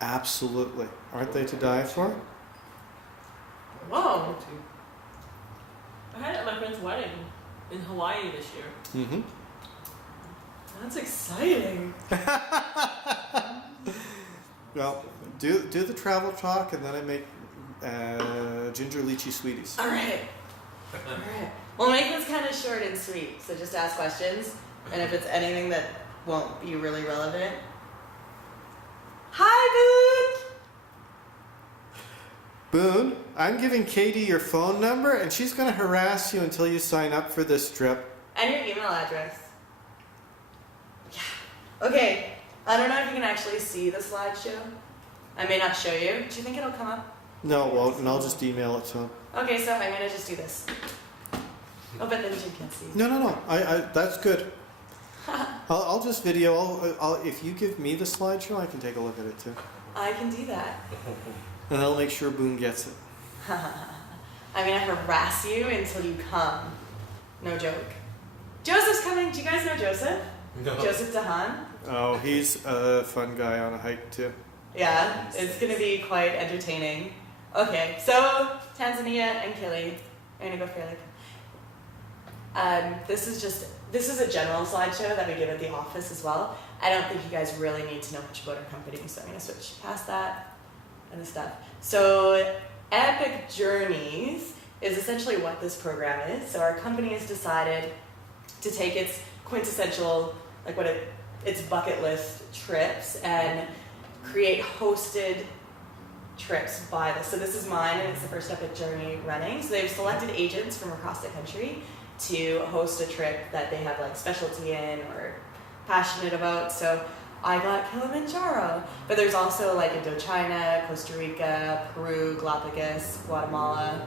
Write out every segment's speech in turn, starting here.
Absolutely. Aren't they to die for? Whoa! I had it at my friend's wedding in Hawaii this year. Mm-hmm. That's exciting. Well, do the travel talk, and then I make ginger lychee sweeties. All right. We'll make this kind of short and sweet, so just ask questions, and if it's anything that won't be really relevant. Hi, Boun, I'm giving Katie your phone number, and she's going to harass you until you sign up for this trip. And your email address. Yeah. Okay. I don't know if you can actually see the slideshow. I may not show you. Do you think it'll come up? No, it won't, and I'll just email it to him. Okay, so I'm gonna just do this. Oh, but then Jim can't see. No. I that's good. I'll just video. If you give me the slideshow, I can take a look at it too. I can do that. And I'll make sure Boun gets it. I'm gonna harass you until you come. No joke. Joseph's coming. Do you guys know Joseph? No. Joseph Dahan? Oh, he's a fun guy on a hike too. Yeah, it's gonna be quite entertaining. Okay, so Tanzania and Kili. I'm gonna go fairly. This is a general slideshow that we give at the office as well. I don't think you guys really need to know much about our company, so I'm gonna switch past that and the stuff. So Epic Journeys is essentially what this program is. So our company has decided to take its quintessential, its bucket list trips and create hosted trips by this. So this is mine, and it's the first Epic Journey running. So they've selected agents from across the country to host a trip that they have like specialty in or passionate about. So I got Kilimanjaro, but there's also like Indochina, Costa Rica, Peru, Galapagos, Guatemala,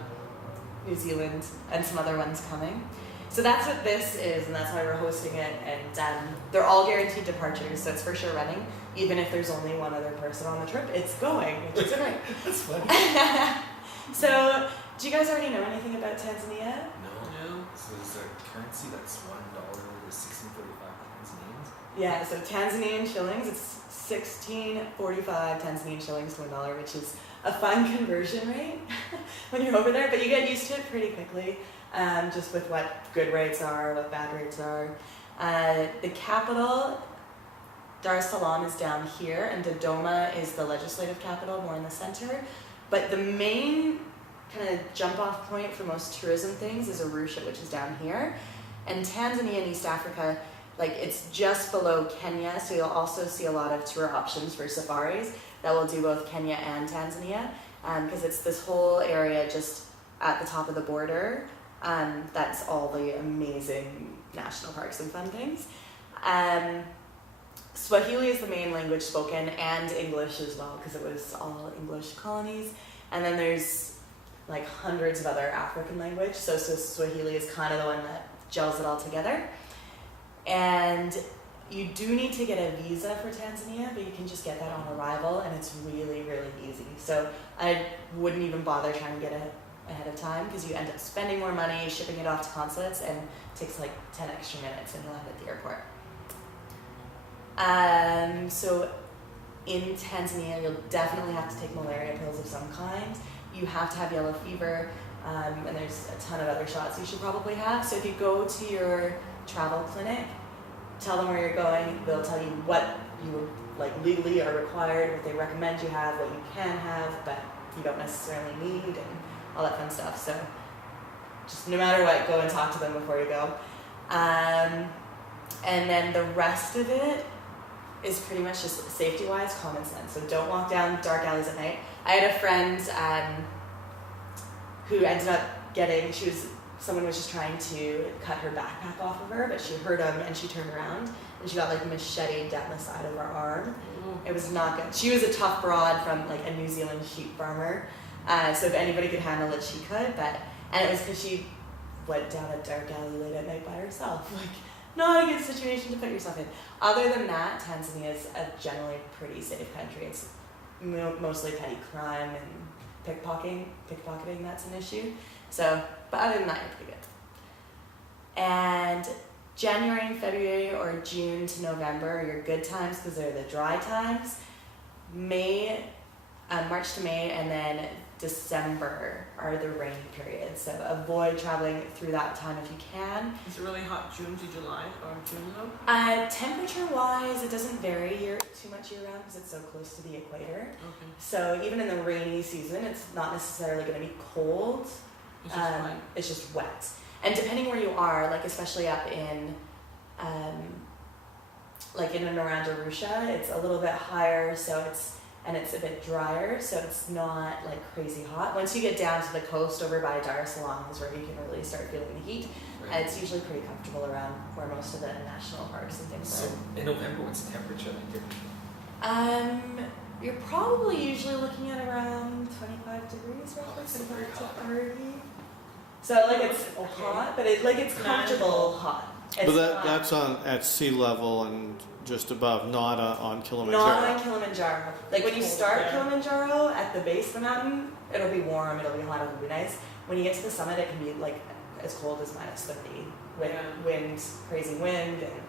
New Zealand, and some other ones coming. So that's what this is, and that's why we're hosting it, and they're all guaranteed departures, so it's for sure running. Even if there's only one other person on the trip, it's going, which is great. That's funny. So, do you guys already know anything about Tanzania? No. So is there currency that's $1 is 1645 Tanzanians? Yeah, so Tanzanian shillings, it's 1645 Tanzanian shillings to $1, which is a fun conversion rate when you're over there, but you get used to it pretty quickly. Just with what good rates are, what bad rates are. The capital, Dar es Salaam, is down here, and Dodoma is the legislative capital, more in the center. But the main kind of jump-off point for most tourism things is Arusha, which is down here. And Tanzania and East Africa, it's just below Kenya, so you'll also see a lot of tour options for safaris that will do both Kenya and Tanzania, because it's this whole area just at the top of the border. That's all the amazing national parks and fun things. Swahili is the main language spoken, and English as well, because it was all English colonies. And then there's hundreds of other African languages, so Swahili is kind of the one that gels it all together. And you do need to get a visa for Tanzania, but you can just get that on arrival, and it's really, really easy. So I wouldn't even bother trying to get it ahead of time, because you end up spending more money shipping it off to consulates, and it takes 10 extra minutes and you'll have it at the airport. So in Tanzania, you'll definitely have to take malaria pills of some kind. You have to have yellow fever, and there's a ton of other shots you should probably have. So if you go to your travel clinic, tell them where you're going, they'll tell you what you legally are required, what they recommend you have, what you can have, but you don't necessarily need, and all that fun stuff. So just no matter what, go and talk to them before you go. And then the rest of it is pretty much just safety-wise, common sense. So don't walk down dark alleys at night. I had a friend who ended up someone was just trying to cut her backpack off of her, but she heard him and she turned around and she got macheted down the side of her arm. It was not good. She was a tough broad from a New Zealand sheep farmer. So if anybody could handle it, she could, and it was because she went down a dark alley late at night by herself. Not a good situation to put yourself in. Other than that, Tanzania is a generally pretty safe country. It's mostly petty crime and pickpocketing that's an issue. So, but other than that, you're pretty good. And January and February, or June to November, are your good times because they're the dry times. March to May, and then December are the rain periods. So avoid traveling through that time if you can. Is it really hot June to July or June though? Temperature-wise, it doesn't vary too much year-round because it's so close to the equator. Okay. So even in the rainy season, it's not necessarily going to be cold. It's just fine. It's just wet. And depending where you are, like especially up in and around Arusha, it's a little bit higher, so it's a bit drier, so it's not like crazy hot. Once you get down to the coast over by Dar es Salaam is where you can really start feeling the heat. Right. And it's usually pretty comfortable around where most of the national parks and things So are. in November, what's the temperature like here? You're probably usually looking at around 25 degrees, roughly, That's not very 25 to hot. 30. So like it's Okay. hot, but it's comfortable hot. It's But not- that's at sea level and just above, not on Kilimanjaro. Not on Kilimanjaro. Like when you start Yeah. Kilimanjaro at the base of the mountain, it'll be warm, it'll be hot, it'll be nice. When you get to the summit, it can be like as cold as -30 with crazy wind, and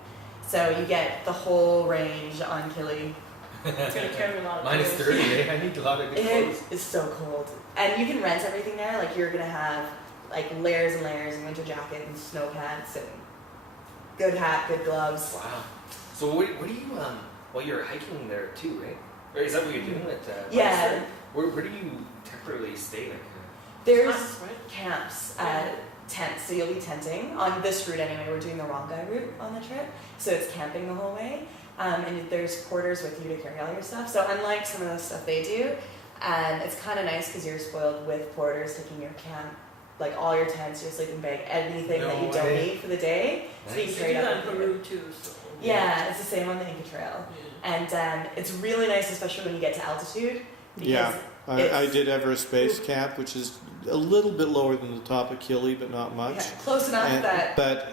so you get the whole range on Kili. It's gonna carry a lot of Minus clothes. 30, eh? I need a lot of good It clothes. is so cold, and you can rent everything there. Like you're gonna have like layers and layers and winter jacket and snow pants and good hat, good gloves. Wow. So what do you well, you're hiking there too, right? Or is that what you're doing at Yeah. Minnesota? Where do you temporarily stay? Like, There's Nice, right? camps, Yeah. tents, so you'll be tenting on this route anyway. We're doing the Rongai route on the trip, so it's camping the whole way. And there's porters with you to carry all your stuff. So unlike some of the stuff they do, it's kind of nice because you're spoiled with porters taking your camp, like all your tents, your sleeping bag, anything that No you don't way. need for the day. So you Nice. can They carry do it that up in with you. Peru too, so. Yeah, it's the same on the Inca Trail. Yeah. And it's really nice, especially when you get to altitude. Because Yeah. I it's- did Everest Base Camp, which is a little bit lower than the top of Kili, but not much. yeah, close enough And- that but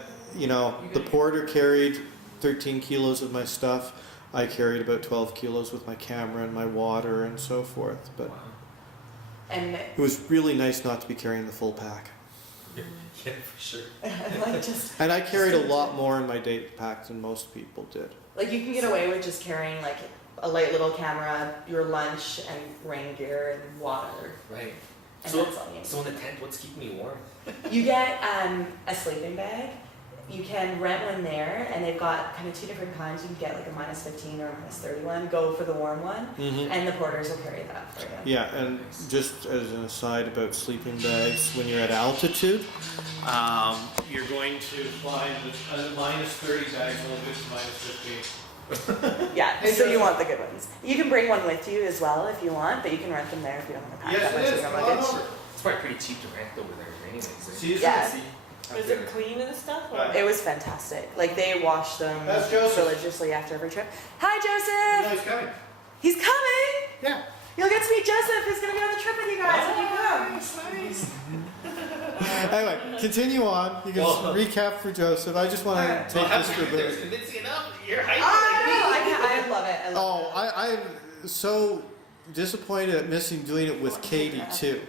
the porter carried 13 kilos of my stuff. I carried about 12 kilos with my camera and my water and so forth. But wow. and it was really nice not to be carrying the full pack. Yeah, for sure. like just And I carried a lot more in my day pack than most people did. like you can get away with just carrying like a light little camera, your lunch, and rain gear and water, Right. and So, that's all you need. so in the tent, what's keeping you warm? You get a sleeping bag. You can rent one there, and they've got kind of two different kinds. You can get like a -15 or a -31. Go for the warm one, Mm-hmm. and the porters will carry that for you. Yeah, and just as an aside about sleeping bags, when you're at altitude, you're going to find that a -30 bag is only good to -15. Yeah, so you want the good ones. You can bring one with you as well if you want, but you can rent them there if you don't want to pack that much in your luggage. It's probably pretty cheap to rent over there, anyways. Eh? See, Yeah. Is it clean and stuff? Or? Right. It was fantastic. Like they wash them That's Joseph. religiously after every trip. Hi, Joseph. Nice coming. He's coming. Yeah. You'll get to meet Joseph, who's going to be on the trip with you guys when you come. Nice. Anyway, continue on. You can Well- recap for Joseph. I just want Alright. to take this for a There's bit. convincing enough. You're hiking I love it. I love Oh, I'm so disappointed at missing doing it with Katie too.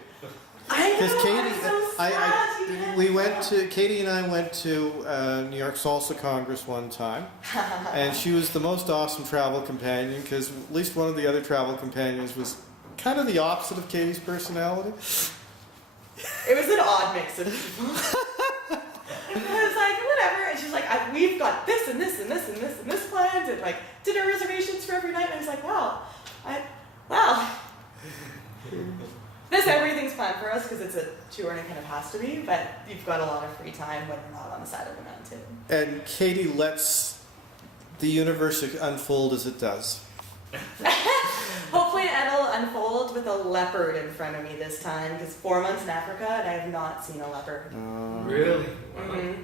I know. Because Katie, I'm so sad you didn't. Katie and I went to New York Salsa Congress one time, and she was the most awesome travel companion because at least one of the other travel companions was kind of the opposite of Katie's personality. It was an odd mix of people. I was like, whatever. And she's like, we've got this and this and this and this and this planned, and like dinner reservations for every night. And I was like, wow. This everything's planned for us because it's a tour and it kind of has to be, but you've got a lot of free time when you're not on the side of the mountain. And Katie lets the universe unfold as it does. Hopefully it'll unfold with a leopard in front of me this time because 4 months in Africa and I have not seen a leopard. Really? Wow. Mm-hmm.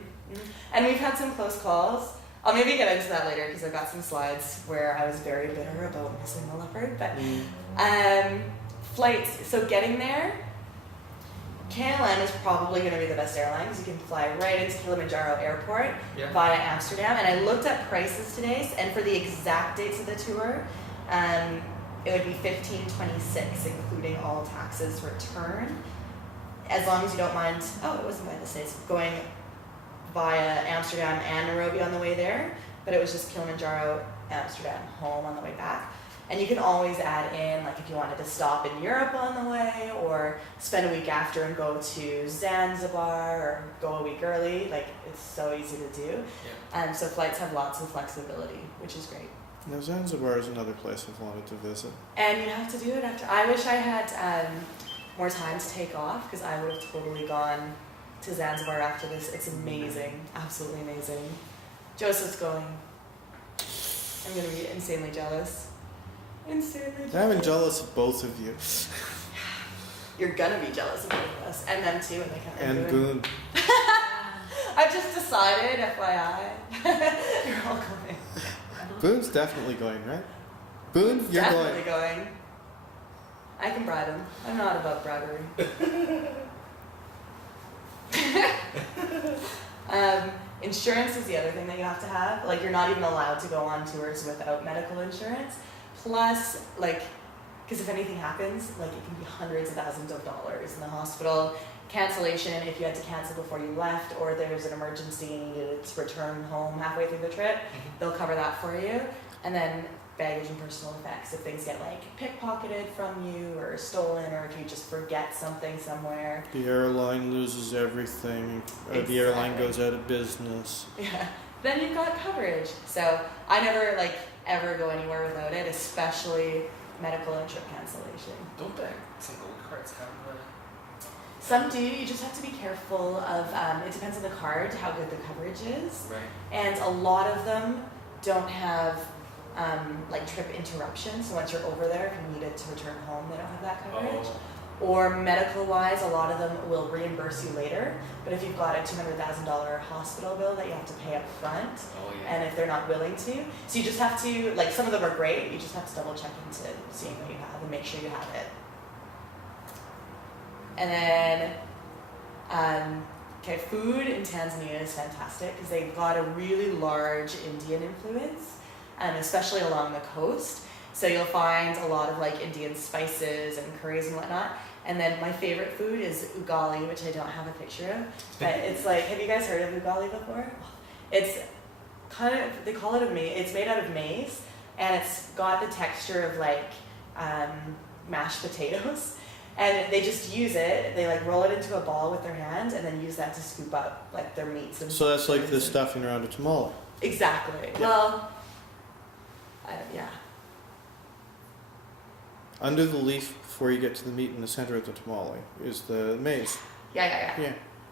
And we've had some close calls. I'll maybe get into that later because I've got some slides where I was very bitter about missing the leopard. But flights, so getting there, KLM is probably going to be the best airline because you can fly right into Kilimanjaro Airport Yeah. via Amsterdam. And I looked at prices today, and for the exact dates of the tour, it would be $15.26, including all taxes return. As long as you don't mind, it wasn't by the States, going via Amsterdam and Nairobi on the way there, but it was just Kilimanjaro, Amsterdam, home on the way back. And you can always add in, like if you wanted to stop in Europe on the way or spend a week after and go to Zanzibar or go a week early, like it's so easy to do. So flights have lots of flexibility, which is great. Now Zanzibar is another place I've wanted to visit. And you have to do it after. I wish I had more time to take off because I would have totally gone to Zanzibar after this. It's amazing, absolutely amazing. Joseph's going. I'm going to be insanely jealous. Insanely jealous. I'm jealous of both of you. You're going to be jealous of both of us. And them too when they come in. And Boun. I've just decided, FYI. You're all going. Boun's definitely going, right? Boun, you're definitely going. I can bribe him. I'm not above bribery. Insurance is the other thing that you have to have. Like, you're not even allowed to go on tours without medical insurance. Plus, like, because if anything happens, like, it can be hundreds of thousands of dollars in the hospital. Cancellation, if you had to cancel before you left, or there was an emergency and you needed to return home halfway through the trip, they'll cover that for you. And then baggage and personal effects, if things get like pickpocketed from you or stolen, or if you just forget something somewhere. The airline loses everything. Exactly. The airline goes out of business. Yeah, then you've got coverage. So I never like ever go anywhere without it, especially medical and trip cancellation. Don't some gold cards have Some do. You just have to be careful of. It depends on the card how good the coverage is. Right. And a lot of them don't have like trip interruption. So once you're over there, if you needed to return home, they don't have that coverage. Oh. Or medical-wise, a lot of them will reimburse you later. But if you've got a $200,000 hospital bill that you have to pay up front, and if they're not willing to, so you just have to, like, some of them are great, you just have to double check into seeing what you have and make sure you have it. And then, okay, food in Tanzania is fantastic because they've got a really large Indian influence, especially along the coast. So you'll find a lot of like Indian spices and curries and whatnot. And then my favorite food is ugali, which I don't have a picture of. But it's like, have you guys heard of ugali before? It's kind of, they call it it's made out of maize. And it's got the texture of like mashed potatoes. And they just use it, they like roll it into a ball with their hands and then use that to scoop up like their meats. And so that's like the stuffing around a tamale. Exactly. Yeah. Well, yeah. Under the leaf, before you get to the meat in the center of the tamale, is the maize. Yeah.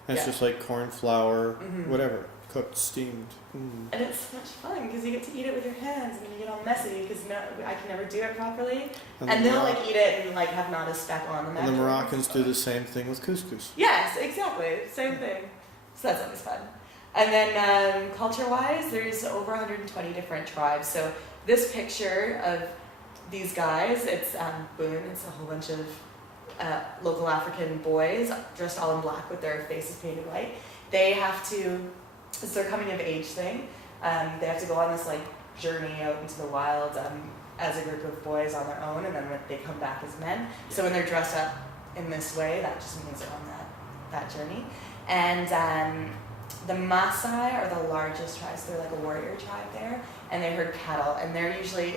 And it's just like corn flour, whatever, cooked, steamed. And it's so much fun because you get to eat it with your hands and then you get all messy because I can never do it properly. And they'll like eat it and like have not a speck on them. And the Moroccans do the same thing with couscous. Yes, exactly. Same thing. So that's always fun. And then culture-wise, there's over 120 different tribes. So this picture of these guys, it's Boun, it's a whole bunch of local African boys dressed all in black with their faces painted white. They have to, it's their coming of age thing, they have to go on this like journey out into the wild as a group of boys on their own, and then they come back as men. So when they're dressed up in this way, that just means they're on that journey. And the Maasai are the largest tribe, so they're like a warrior tribe there, and they herd cattle, and they're usually,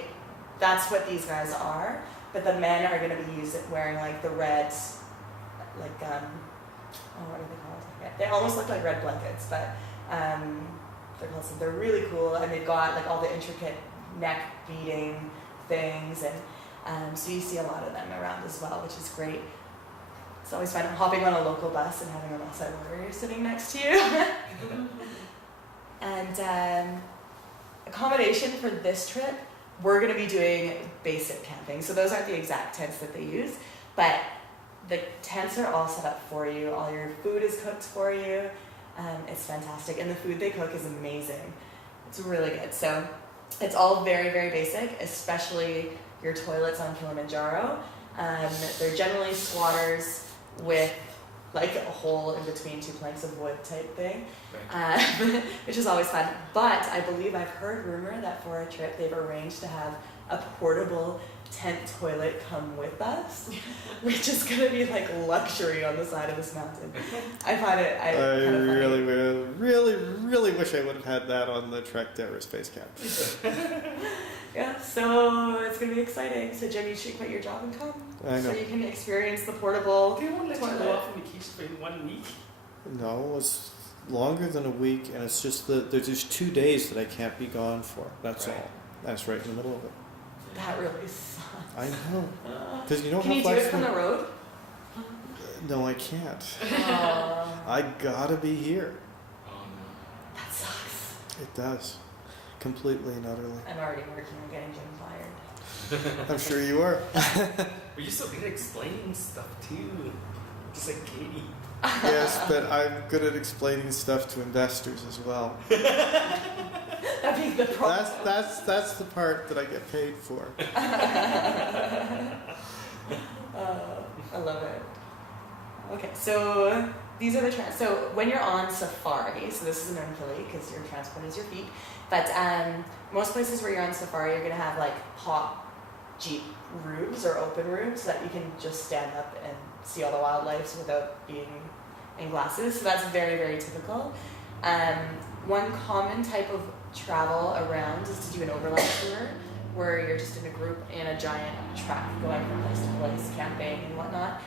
that's what these guys are, but the men are going to be wearing like the red, like, what are they called? They almost look like red blankets, but they're really cool, and they've got like all the intricate neck beading things, and so you see a lot of them around as well, which is great. It's always fun hopping on a local bus and having a Maasai warrior sitting next to you. And accommodation for this trip, we're going to be doing basic camping. So those aren't the exact tents that they use, but the tents are all set up for you. All your food is cooked for you. It's fantastic. And the food they cook is amazing. It's really good. So it's all very, very basic, especially your toilets on Kilimanjaro. They're generally squatters with like a hole in between two planks of wood type thing, which is always fun. But I believe I've heard rumor that for a trip they've arranged to have a portable tent toilet come with us, which is going to be like luxury on the side of this mountain. I find it I kind of really wish I would have had that on the trek to Everest Base Camp. Yeah, so it's gonna be exciting. So Jim, you should quit your job and come. I know. So you can experience the portable They won't let you toilet. go off on vacation for 1 week. No, it's longer than a week, and it's just there's just 2 days that I can't be gone for. That's Right. all. That's right in the middle of it. That really sucks. I know. Because you know Can how you do it flexible. from the road? No, I can't. Oh, I gotta be here. Oh no. that sucks. It does. Completely and utterly. I'm already working on getting Jim fired. I'm sure you are. But you're so good at explaining stuff too. Just like Katie. Yes, but I'm good at explaining stuff to investors as well. That'd be the problem. That's the part that I get paid for. I love it. Okay, so these are the so when you're on safari, so this is an Kili because your transport is your feet, but most places where you're on safari, you're gonna have like hot jeep roofs or open roofs so that you can just stand up and see all the wildlife without being in glasses. So that's very, very typical. One common type of travel around is to do an overland tour where you're just in a group in a giant truck going from place to place, camping and whatnot.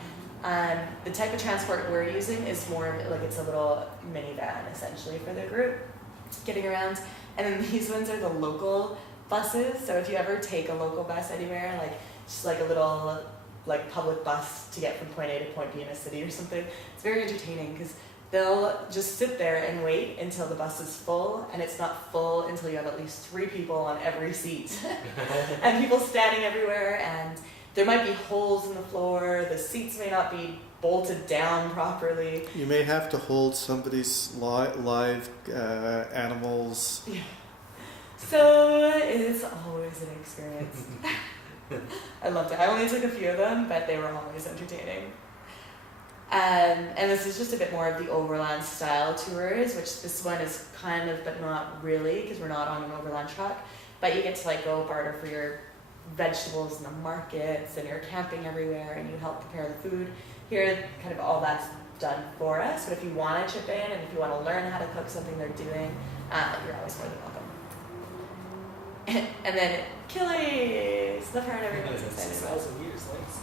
The type of transport we're using is more like it's a little minivan essentially for the group getting around. And then these ones are the local buses. So if you ever take a local bus anywhere, like just like a little like public bus to get from point A to point B in a city or something, it's very entertaining because they'll just sit there and wait until the bus is full, and it's not full until you have at least 3 people on every seat. And people standing everywhere, and there might be holes in the floor, the seats may not be bolted down properly. You may have to hold somebody's live animals. Yeah. So it's always an experience. I loved it. I only took a few of them, but they were always entertaining. And this is just a bit more of the overland style tours, which this one is kind of, but not really, because we're not on an overland truck. But you get to like go barter for your vegetables in the markets, and you're camping everywhere, and you help prepare the food. Here, kind of all that's done for us. But if you want to chip in, and if you want to learn how to cook something they're doing, you're always more than welcome. And then Kili, the part everyone's excited about. 6,000 meters length.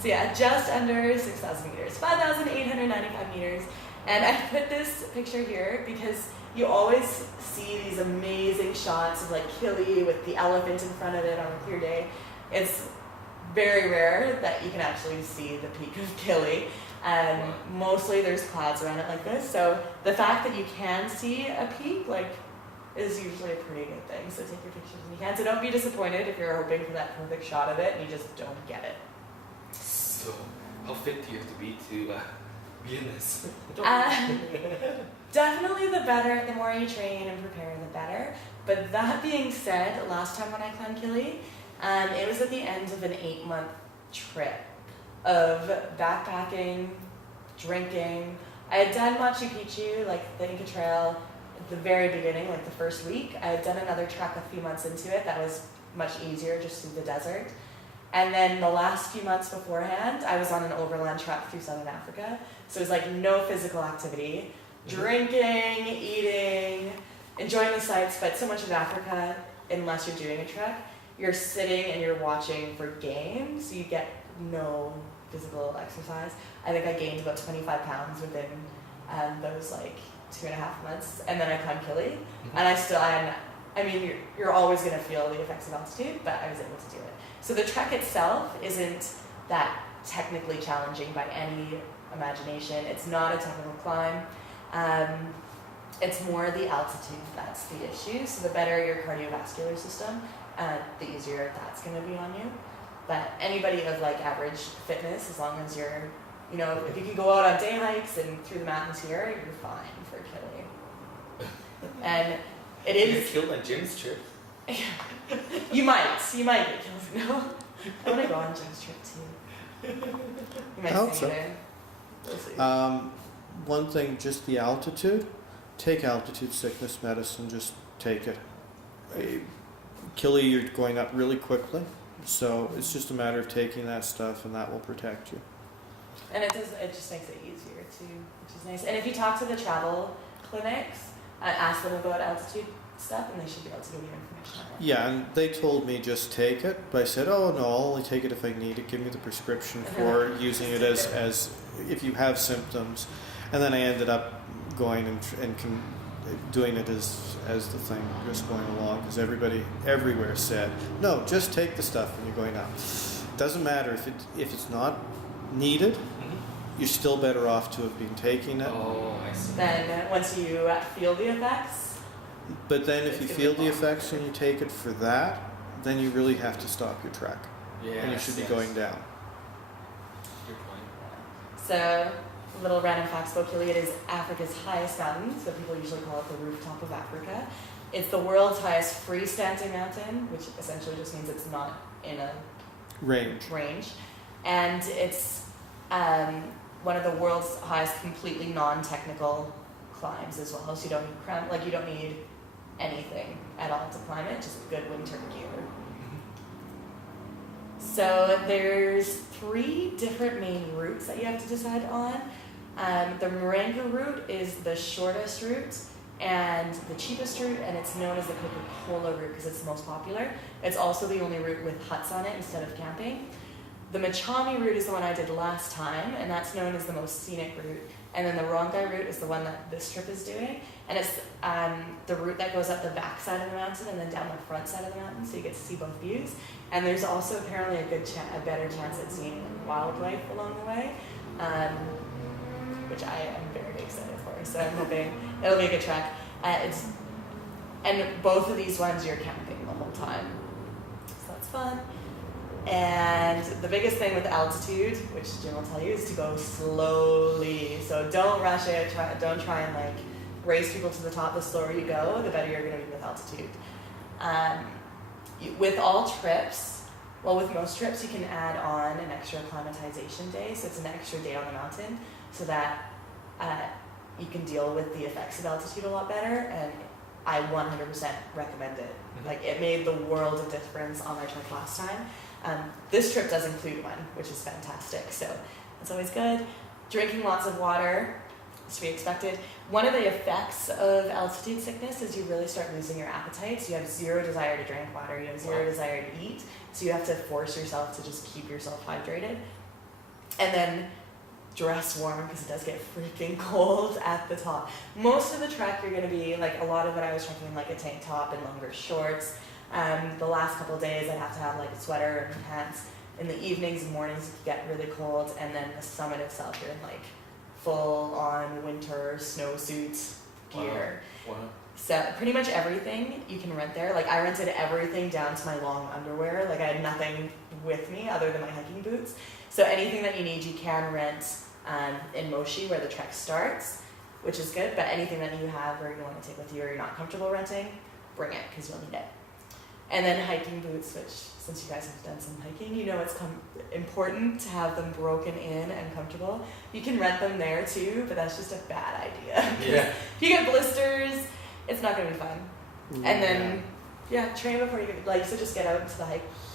So yeah, just under 6,000 meters, 5,895 meters. And I put this picture here because you always see these amazing shots of like Kili with the elephant in front of it on a clear day. It's very rare that you can actually see the peak of Kili. And mostly there's clouds around it like this. So the fact that you can see a peak is usually a pretty good thing. So take your pictures when you can. So don't be disappointed if you're hoping for that perfect shot of it and you just don't get it. So, how fit do you have to be in this? Definitely the better, the more you train and prepare, the better. But that being said, last time when I climbed Kili, it was at the end of an 8-month trip of backpacking, drinking. I had done Machu Picchu, like the Inca Trail, at the very beginning, like the first week. I had done another trek a few months into it that was much easier, just through the desert. And then the last few months beforehand, I was on an overland trek through Southern Africa. So it was like no physical activity, drinking, eating, enjoying the sights, but so much of Africa, unless you're doing a trek, you're sitting and you're watching for games, so you get no physical exercise. I think I gained about 25 pounds within those like 2.5 months, and then I climbed Kili, and I mean, you're always going to feel the effects of altitude, but I was able to do it. So the trek itself isn't that technically challenging by any imagination. It's not a technical climb. It's more the altitude that's the issue. So the better your cardiovascular system, the easier that's going to be on you. But anybody of like average fitness, as long as you're, if you can go out on day hikes and through the mountains here, you're fine for Kili. And it is. You get killed on Jim's trip. You might get killed. No, I want to go on Jim's trip too. You might I hope see so. me there. We'll see. One thing, just the altitude. Take altitude sickness medicine. Just take it. Kili, you're going up really quickly, so it's just a matter of taking that stuff, and that will protect you. And it just makes it easier too, which is nice. And if you talk to the travel clinics, ask them about altitude stuff, and they should be able to give you information on it. Yeah, and they told me just take it, but I said, oh no, I'll only take it if I need it. Give me the prescription for using it as if you have symptoms. And then I ended up going and doing it as the thing, just going along, because everybody everywhere said, no, just take the stuff when you're going out. Doesn't matter if it's not needed. You're still better off to have been taking it. Oh, I see. Then once you feel the effects. But then if you feel the effects and you take it for that, then you really have to stop your trek. Yeah. And you should be going down. Good point. So, a little random fact about Kili, it is Africa's highest mountain, so people usually call it the rooftop of Africa. It's the world's highest freestanding mountain, which essentially just means it's not in a Range. And it's one of the world's highest completely non-technical climbs as well. So you don't need you don't need anything at all to climb it, just good winter gear. So there's 3 different main routes that you have to decide on. The Moringa route is the shortest route and the cheapest route, and it's known as the Coca-Cola route because it's the most popular. It's also the only route with huts on it instead of camping. The Machami route is the one I did last time, and that's known as the most scenic route. And then the Rongai route is the one that this trip is doing, and it's the route that goes up the back side of the mountain and then down the front side of the mountain, so you get to see both views. And there's also apparently a better chance at seeing wildlife along the way, which I am very excited for. So I'm hoping it'll be a good trek. And both of these ones you're camping the whole time, so that's fun. And the biggest thing with altitude, which Jim will tell you, is to go slowly. So don't rush it. Don't try and race people to the top. The slower you go, the better you're going to be with altitude. With all trips, with most trips, you can add on an extra acclimatization day. So it's an extra day on the mountain, so that you can deal with the effects of altitude a lot better. And I 100% recommend it. It made the world of difference on our trip last time. This trip does include one, which is fantastic, so it's always good. Drinking lots of water is to be expected. One of the effects of altitude sickness is you really start losing your appetite, so you have zero desire to drink water, you have zero desire to eat, so you have to force yourself to just keep yourself hydrated. And then dress warm, because it does get freaking cold at the top. Most of the trek you're going to be, a lot of it I was trekking in a tank top and longer shorts. The last couple of days I'd have to have a sweater and pants. In the evenings and mornings it could get really cold, and then the summit itself you're in full on winter snowsuit gear. Wow. So pretty much everything you can rent there. I rented everything down to my long underwear. I had nothing with me other than my hiking boots. So anything that you need you can rent in Moshi where the trek starts, which is good, but anything that you have or you want to take with you or you're not comfortable renting, bring it because you'll need it. And then hiking boots, which, since you guys have done some hiking, you know it's important to have them broken in and comfortable. You can rent them there too, but that's just a bad idea. Yeah. If you get blisters, it's not going to be fun. And then, train before you get, so just get out into the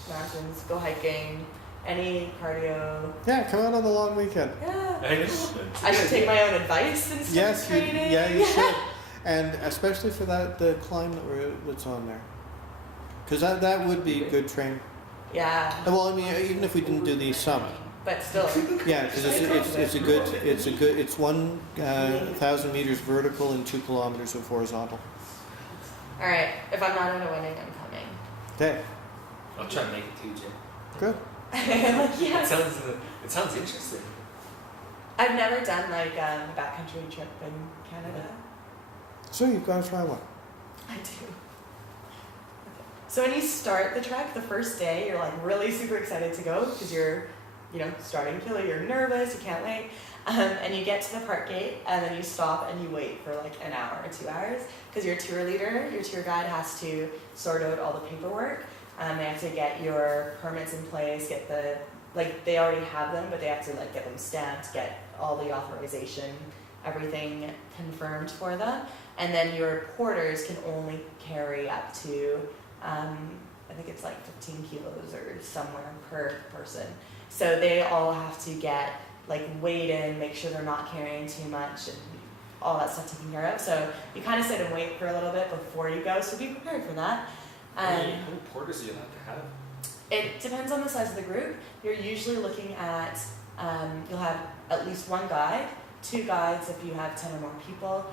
mountains, go hiking, any cardio. Yeah, come out on the long weekend. Yeah. I should take my own advice instead of training. You should. And especially for the climb that's on there. Because that would be good training. Yeah. Well, I mean, even if we didn't do the summit. But still. Yeah, because it's 1,000 meters vertical and 2 kilometers of horizontal. All right. If I'm not at a wedding, I'm coming. Okay. I'll try and make it too, Jim. Good. Yes. It sounds interesting. I've never done a backcountry trip in Canada. So you've got to try one. I do. So when you start the trek, the first day, you're really super excited to go because you're, starting Kili, you're nervous, you can't wait. And you get to the park gate and then you stop and you wait for an hour or 2 hours because your tour leader, your tour guide has to sort out all the paperwork. They have to get your permits in place, get they already have them, but they have to get them stamped, get all the authorization, everything confirmed for them. And then your porters can only carry up to I think it's 15 kilos or somewhere per person. So they all have to get weighed in, make sure they're not carrying too much, and all that stuff taken care of. So you kind of sit and wait for a little bit before you go, so be prepared for that. How many porters are you allowed to have? It depends on the size of the group. You're usually looking at, you'll have at least one guide, 2 guides if you have 10 or more people,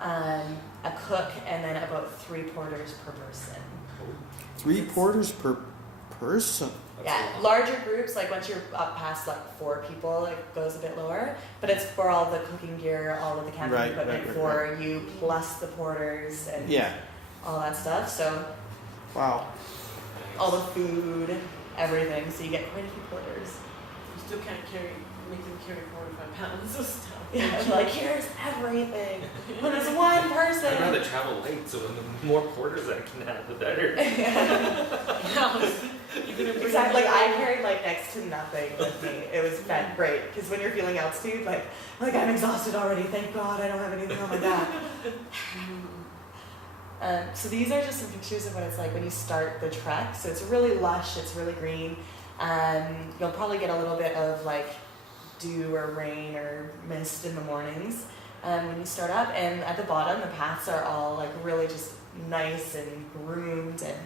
a cook, and then about 3 porters per person. 3 porters per person. Yeah, larger groups, like once you're up past like 4 people, it goes a bit lower. But it's for all the cooking gear, all of the camping equipment for you, plus the porters and all that stuff. So, wow, all the food, everything. So you get quite a few porters. You still can't make them carry 45 pounds of stuff. Yeah, like here's everything. When there's one person. I'd rather travel light, so when the more porters I can have, the better. Exactly. Like I carried like next to nothing with me. It was great because when you're feeling altitude, like I'm exhausted already. Thank God I don't have anything on my back. So these are just some pictures of what it's like when you start the trek. So it's really lush. It's really green. You'll probably get a little bit of like dew or rain or mist in the mornings when you start up, and at the bottom the paths are all like really just nice and groomed and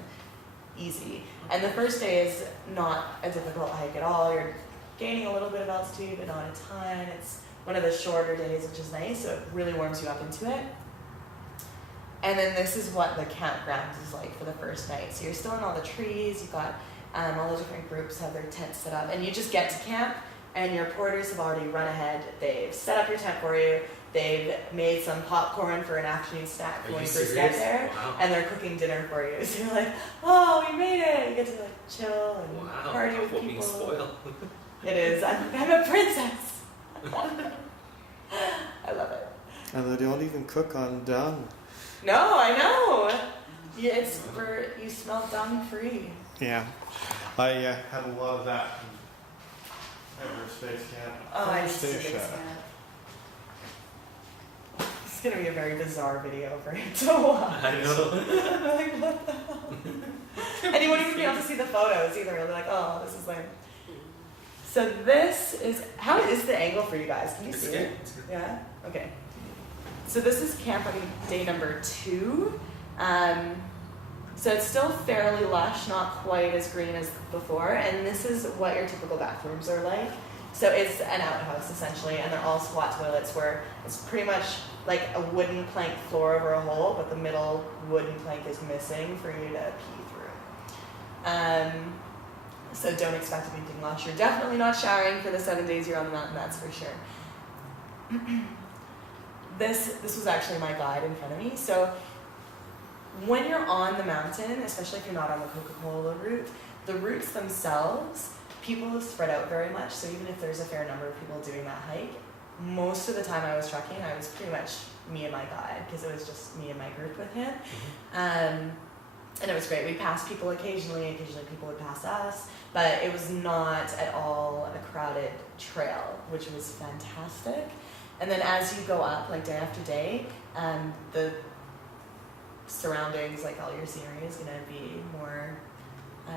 easy. And the first day is not a difficult hike at all. You're gaining a little bit of altitude but not a ton. It's one of the shorter days, which is nice, so it really warms you up into it. And then this is what the campground is like for the first night. So you're still in all the trees, you've got all the different groups have their tents set up, and you just get to camp and your porters have already run ahead. They've set up your tent for you. They've made some popcorn for an afternoon snack when you first get there. Wow. And they're cooking dinner for you. So you're like, oh, we made it. You get to like chill and party with people. Being spoiled. It is. I'm a princess. I love it. And they don't even cook on dung. No, I know. Yeah, it's for, you smell dung free. Yeah, I had a lot of that in Everest Space Camp. Oh, I First see station. this It's gonna be a very bizarre video for him to watch. I know. Like, what the hell? And you won't even be able to see the photos either. You'll be like, oh, this is lame. So this is, how is the angle for you guys? Can you see it? It's good. Yeah? Okay. So this is camp on day number 2. So it's still fairly lush, not quite as green as before, and this is what your typical bathrooms are like. So it's an outhouse essentially, and they're all squat toilets where it's pretty much like a wooden plank floor over a hole, but the middle wooden plank is missing for you to pee through. So don't expect anything lush. You're definitely not showering for the 7 days you're on the mountain, that's for sure. This was actually my guide in front of me. So when you're on the mountain, especially if you're not on the Coca-Cola route, the routes themselves, people spread out very much. So even if there's a fair number of people doing that hike, most of the time I was trekking, I was pretty much me and my guide because it was just me and my group with him. And it was great. We passed people occasionally people would pass us, but it was not at all a crowded trail, which was fantastic. And then as you go up, like day after day, the surroundings, like all your scenery is gonna be more, oh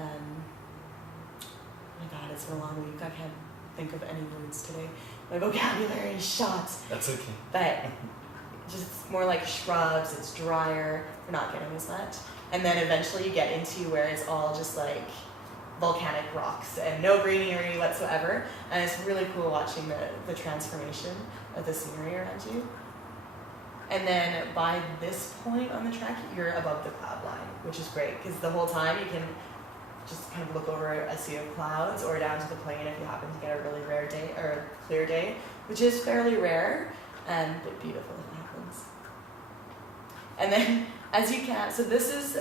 my god, it's been a long week, I can't think of any words today. My vocabulary is shot. That's okay. But just more like shrubs, it's drier, we're not getting as much. And then eventually you get into where it's all just like volcanic rocks and no greenery whatsoever. And it's really cool watching the transformation of the scenery around you. And then by this point on the trek, you're above the cloud line, which is great because the whole time you can just kind of look over a sea of clouds or down to the plain if you happen to get a really rare day or a clear day, which is fairly rare but beautiful if it happens. And then as you can, so this is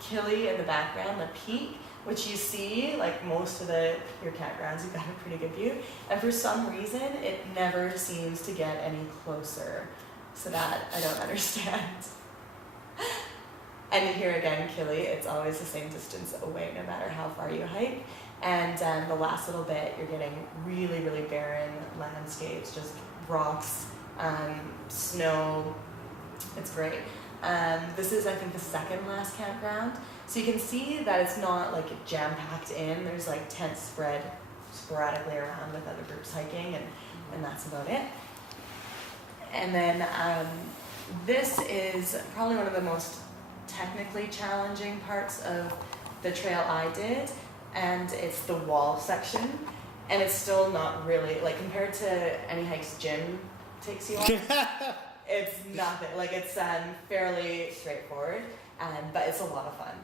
Kili in the background, the peak, which you see like most of your campgrounds, you've got a pretty good view. And for some reason, it never seems to get any closer. So that I don't understand. And here again, Kili, it's always the same distance away no matter how far you hike. And the last little bit, you're getting really, really barren landscapes, just rocks, snow. It's great. This is, I think, the second last campground. So you can see that it's not like jam-packed in. There's like tents spread sporadically around with other groups hiking, and that's about it. And then this is probably one of the most technically challenging parts of the trail I did, and it's the wall section. And it's still not really, like, compared to any hikes Jim takes you on, it's nothing. Like, it's fairly straightforward, but it's a lot of fun.